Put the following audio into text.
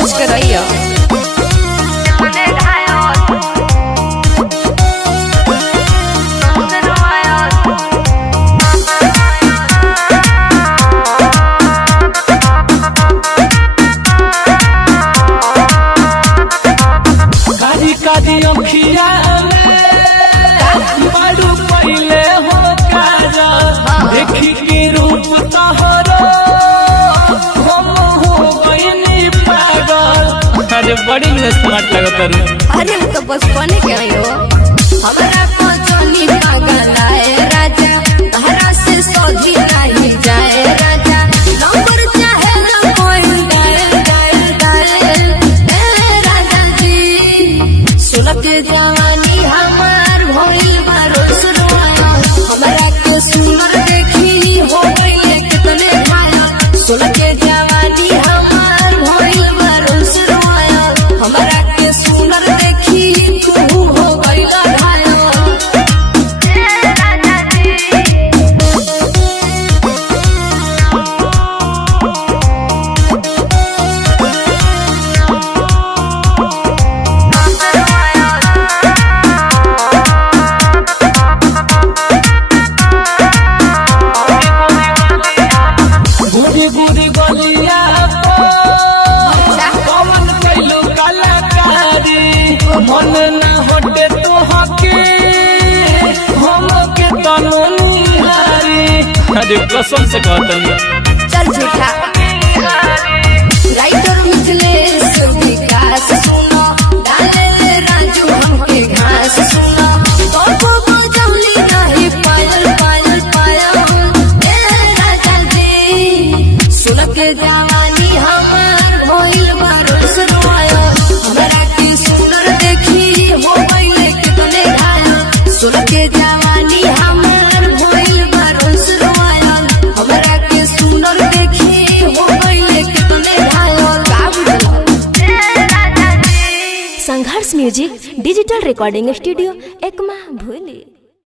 बच के रहियो। देखी के रूप तोहरो हम हो गइनी पागल। अरे बड़ी स्मार्ट लगत है। अरे वो तो बचपने के आयो। हमरा को चली पागल आए राजा, तहरा से सोधी नहीं जाए राजा। नंबर चाहे ना कोई डायल राजा जी। सुलग जवानी हमार भइल बारो सुरवाया, हमरा के सुनर देखी हो गई कितने घायल। सुलग जवानी हमार भइल बारो सुरवाया, हमरा के सुनर देखी तू हो गई घायल। बुरी बुरी गलिया कौन कैलो कलाकारी, मन न होटे तो हके हम के तनु निहारी। अरे कसम से कहतनी चल झूठा। राइटर मिथलेश विकास सुनो, डाले राजू हमके घास सुनो। तो बजौली नहीं पायल पायल पायल राजा जी। सुलग जवानी हमार भइल बारो सुरवाया, हमरा के सुनर देखी हो गई कितने घायल। सुलग जवानी हमार भइल बारो सुरवाया, हमरा के सुनर देखी हो गई कितने घायल। Sangharsh music digital recording studio Ekma भूली।